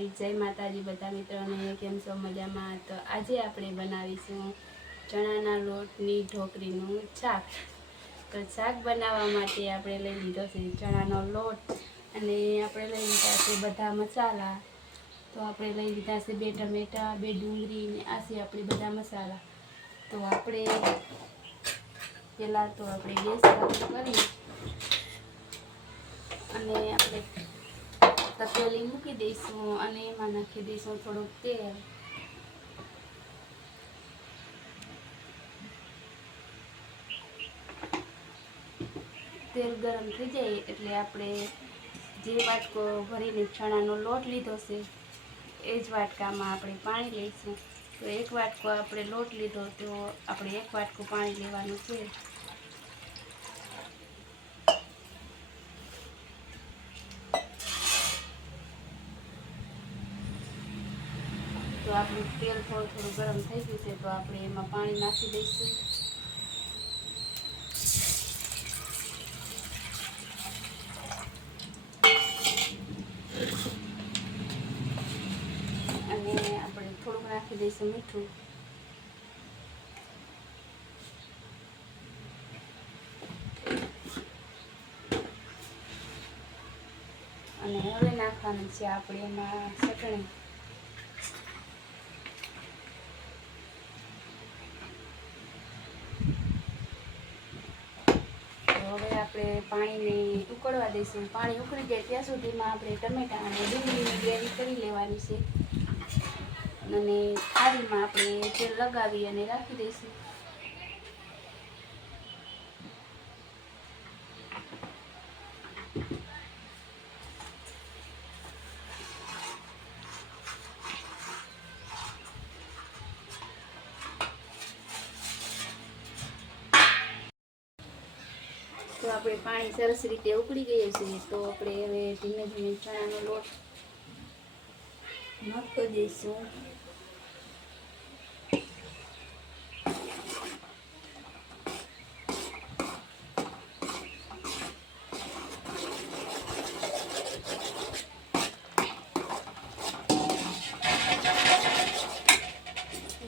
દ્વારકાધીશ, જય માતાજી બધા મિત્રોને, કેમ છો મજામાં? તો આજે આપણે બનાવીશું ચણાના લોટની ઢોકળીનું શાક. તો શાક બનાવવા માટે આપણે લઈ લીધો છે ચણાનો લોટ અને આપણે લઈ લીધા છે બધા મસાલા. તો આપણે લઈ લીધા છે 2 ટમેટા, 2 ડુંગળી ને આ છે આપણે બધા મસાલા. તો આપણે પહેલાં તો આપણે ગેસ ચાલુ કરી અને આપણે તપેલી મૂકી દઈશું અને એમાં નાખી દઈશું થોડુંક તેલ. તેલ ગરમ થઈ જાય એટલે આપણે જે વાટકો ભરીને ચણાનો લોટ લીધો છે એ જ વાટકામાં આપણે પાણી લઈશું. તો 1 વાટકો આપણે લોટ લીધો તો આપણે 1 વાટકો પાણી લેવાનું છે. તો આપણું તેલ થોડું ગરમ થઈ ગયું છે તો આપણે એમાં પાણી નાખી દઈશું. અને આપણે થોડુંક નાખી દઈશું મીઠું. અને હવે નાખવાનું છે આપણે એમાં ચટણી. હવે આપણે પાણીને ઉકળવા દઈશું. પાણી ઉકળી જાય ત્યાં સુધીમાં આપણે ટમેટા અને ડુંગળીની ગ્રેવી કરી લેવાની છે અને થાળીમાં આપણે તેલ લગાવી અને રાખી દઈશું. તો આપણે પાણી સરસ રીતે ઉકળી ગયું છે તો આપણે હવે ધીમે ધીમે ચણાનો લોટ નાખી દઈશું.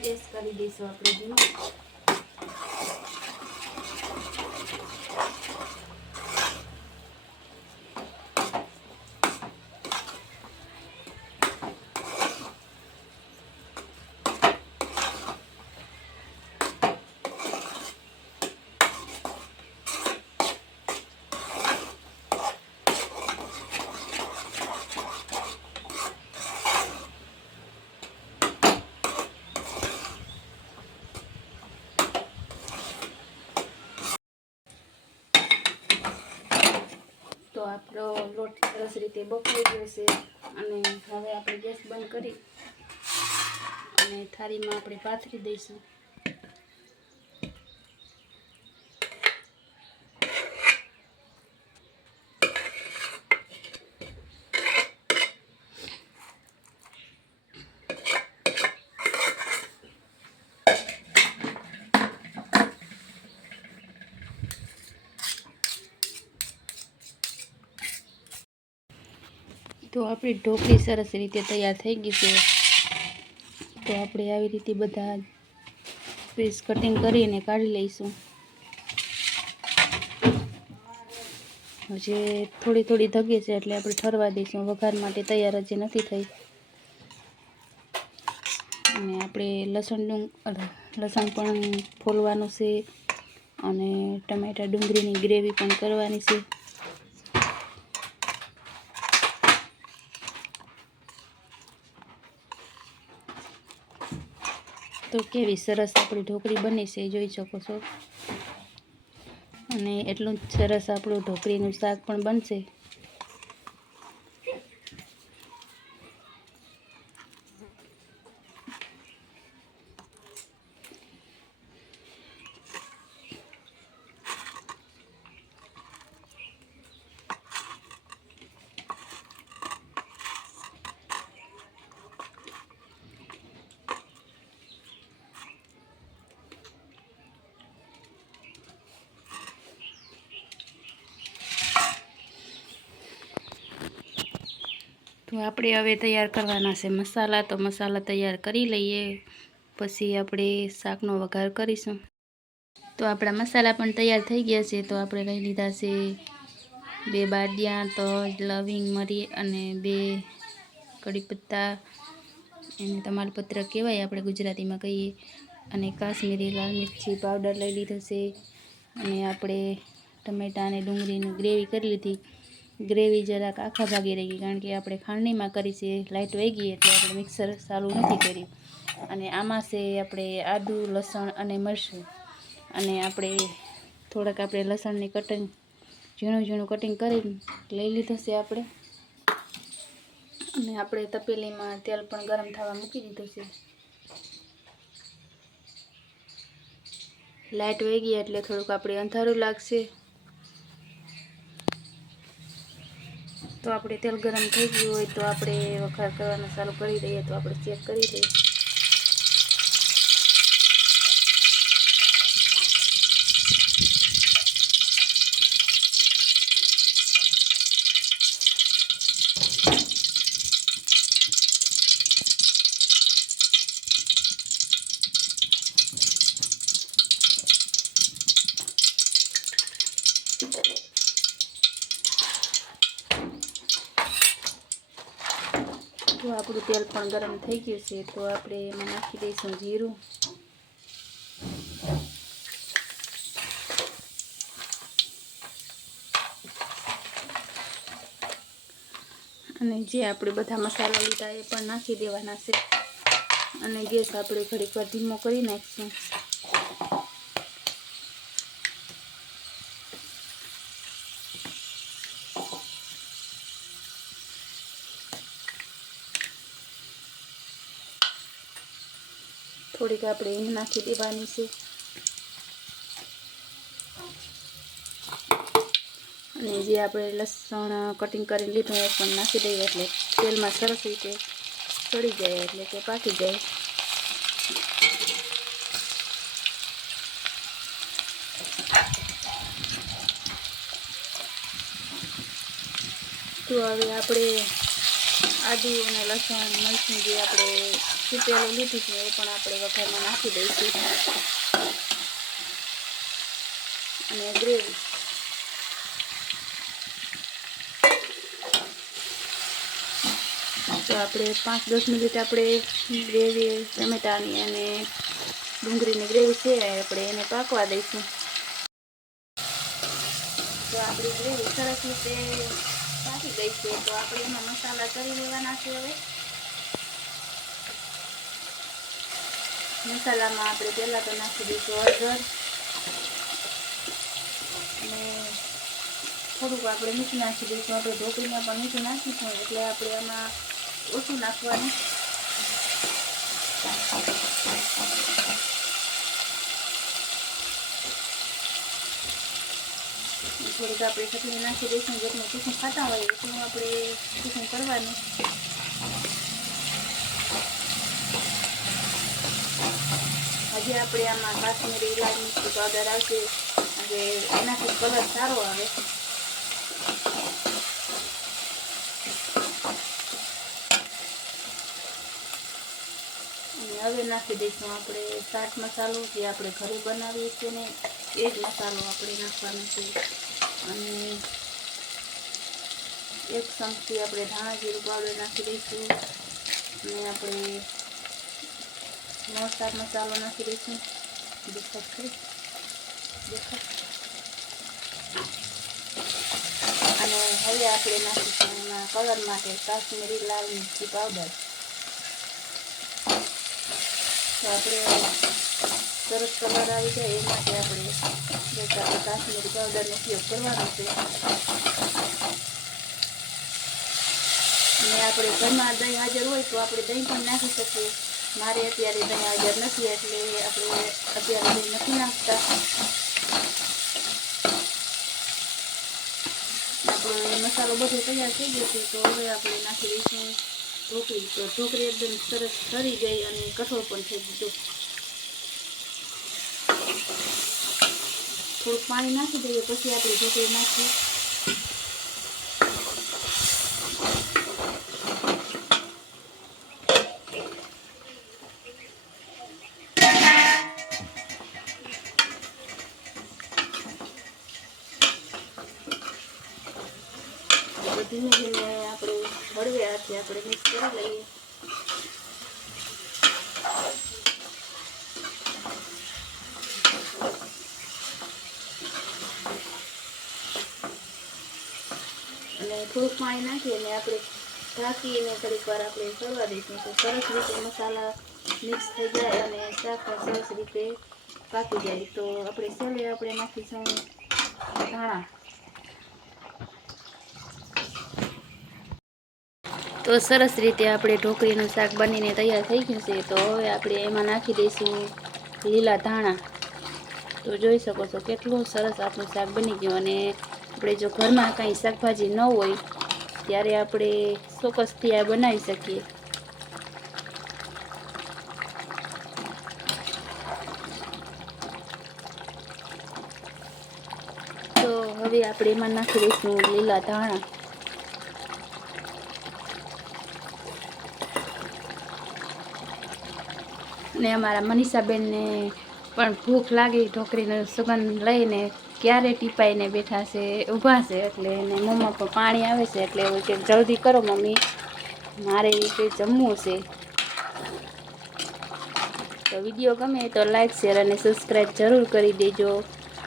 ગેસ કરી દઈશું આપણે ધીમો. તો આપણો લોટ સરસ રીતે બફાઈ ગયો છે અને હવે આપણે ગેસ બંધ કરી અને થાળીમાં આપણે પાથરી દઈશું. તો આપણી ઢોકળી સરસ રીતે તૈયાર થઈ ગઈ છે. તો આપણે આવી રીતે બધા પીસ કટિંગ કરીને કાઢી લઈશું. જે થોડી ધગે છે એટલે આપણે ઠરવા દઈશું. વઘાર માટે તૈયાર હજી નથી થઈ. અને આપણે લસણ પણ ફોલવાનું છે અને ટમેટા ડુંગળીની ગ્રેવી પણ કરવાની છે. તો કેવી સરસ આપણી ઢોકળી બની છે જોઈ શકો છો. અને એટલું જ સરસ આપણું ઢોકળીનું શાક પણ બનશે. તો આપણે હવે તૈયાર કરવાના છે મસાલા. તો મસાલા તૈયાર કરી લઈએ, પછી આપણે શાકનો વઘાર કરીશું. તો આપણા મસાલા પણ તૈયાર થઈ ગયા છે. તો આપણે લઈ લીધા છે 2 બાદિયા, તજ, લવિંગ, મરી અને 2 કડી પત્તા, એને તમાલપત્ર કહેવાય આપણે ગુજરાતીમાં કહીએ, અને કાશ્મીરી લાલ મિરચી પાવડર લઈ લીધો છે. અને આપણે ટમેટાં અને ડુંગળીની ગ્રેવી કરી લીધી. ગ્રેવી જરાક આખા ભાગે રહી ગઈ, કારણ કે આપણે ખાંડણીમાં કરી છે, લાઇટ વહી ગઈ એટલે આપણે મિક્સર ચાલુ નથી કર્યું. અને આમાં છે આપણે આદુ, લસણ અને મરચું, અને આપણે થોડાક આપણે લસણની કટિંગ ઝીણું ઝીણું કટિંગ કરી લઈ લીધું છે આપણે. અને આપણે તપેલીમાં તેલ પણ ગરમ થવા મૂકી દીધું છે. લાઇટ વહી ગઈ એટલે થોડુંક આપણે અંધારું લાગશે. તો આપણે તેલ ગરમ થઈ ગયું હોય તો આપણે વઘાર કરવાનું ચાલુ કરી દઈએ. તો આપણે ચેક કરી દઈએ. તો આપણું તેલ પણ ગરમ થઈ ગયું છે. તો આપણે એમાં નાખી દઈશું જીરું, અને જે આપણે બધા મસાલા લીધા એ પણ નાખી દેવાના છે. અને ગેસ આપણે ઘડીક વાર ધીમો કરી નાખીશું. થોડીક આપણે હિંગ નાખી દેવાની છે. અને જે આપણે લસણ કટિંગ કરીને લીધું એ પણ નાખી દઈએ, એટલે તેલમાં સરસ રીતે ચડી જાય, એટલે કે પાકી જાય. તો હવે આપણે આદુ અને લસણ મરચું જે આપણે ચૂંટેલું લીધું છે એ પણ આપણે વઘારમાં નાખી દઈશું. અને ગ્રેવી તો આપણે 5-10 મિનિટ આપણે ગ્રેવી ટમેટાની અને ડુંગળીની ગ્રેવી છે આપણે એને પાકવા દઈશું. તો આપણી ગ્રેવી સરસ રીતે પાકી ગઈ છે. તો આપણે એમાં મસાલા કરી લેવાના છે. હવે મસાલામાં આપણે પહેલાં તો નાખી દઈશું હળદર, અને થોડુંક આપણે મીઠું નાખી દઈશું. આપણે ઢોકળીમાં પણ મીઠું નાખીશું, એટલે આપણે આમાં ઓછું નાખવાનું. થોડીક આપણે ચટણી નાખી દઈશું. જેટલું તીખું ખાતા હોય એટલું આપણે તીખું કરવાનું. હજી આપણે આમાં કાશ્મીરી લાલ મિરચી પાવડર આવશે, અને એનાથી કલર સારો આવે. અને હવે નાખી દઈશું આપણે ચાટ મસાલો, જે આપણે ઘરે બનાવીએ છીએ ને એ જ મસાલો આપણે નાખવાનો છે. અને 1 ચમચી આપણે ધાણા જીરું પાવડર નાખી દઈશું. અને આપણે ચાટ મસાલો નાખી દઈશું. અને હવે આપણે નાખીશું એમાં કલર માટે કાશ્મીરી લાલ મિરચી પાવડર. તો આપણે સરસ કલર આવી જાય એ માટે આપણે કાશ્મીરી પાવડરનો ઉપયોગ કરવાનો છે. અને આપણે ઘરમાં દહીં હાજર હોય તો આપણે દહીં પણ નાખી શકીએ. મારે અત્યારે દહીં હાજર નથી એટલે આપણે અત્યારે દહીં નથી નાખતા. આપણો મસાલો બધો તૈયાર થઈ ગયો છે. તો હવે આપણે નાખી દઈશું ઢોકળી. તો ઢોકળી એકદમ સરસ ઠરી ગઈ અને કઠોળ પણ થઈ ગયું. થોડુંક પાણી નાખી દઈએ, પછી આપણે ઢોકળી નાખીએ. ધીમે ધીમે આપણે હળવે હાથે આપણે મિક્સ કરી લઈએ. અને થોડુંક પાણી નાખી અને આપણે ઢાંકીને થોડીક વાર આપણે ચડવા દઈશું તો સરસ રીતે મસાલા મિક્સ થઈ જાય અને શાક સરસ રીતે પાકી જાય. તો આપણે છેલ્લે આપણે નાખીશું ધાણા. તો સરસ રીતે આપણે ઢોકળીનું શાક બનીને તૈયાર થઈ ગયું છે. તો હવે આપણે એમાં નાખી દઈશું લીલા ધાણા. તો જોઈ શકો છો કેટલું સરસ આપણું શાક બની ગયું. અને આપણે જો ઘરમાં કાંઈ શાકભાજી ન હોય ત્યારે આપણે ચોક્કસથી આ બનાવી શકીએ. તો હવે આપણે એમાં નાખી દઈશું લીલા ધાણા. ને અમારા મનીષાબેનને પણ ભૂખ લાગી ઢોકળીનો સુગંધ લઈને ક્યારે ટીપાઈને બેઠા છે, ઊભા છે. એટલે એને મોંમાં પણ પાણી આવે છે. એટલે એવું કે જલ્દી કરો મમ્મી, મારે કે જમવું છે. તો વિડીયો ગમે તો લાઈક, શેર અને સબસ્ક્રાઈબ જરૂર કરી દેજો.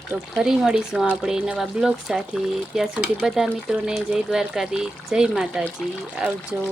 તો ફરી મળીશું આપણે નવા બ્લોગ સાથે. ત્યાં સુધી બધા મિત્રોને જય દ્વારકાધીશ, જય માતાજી, આવજો.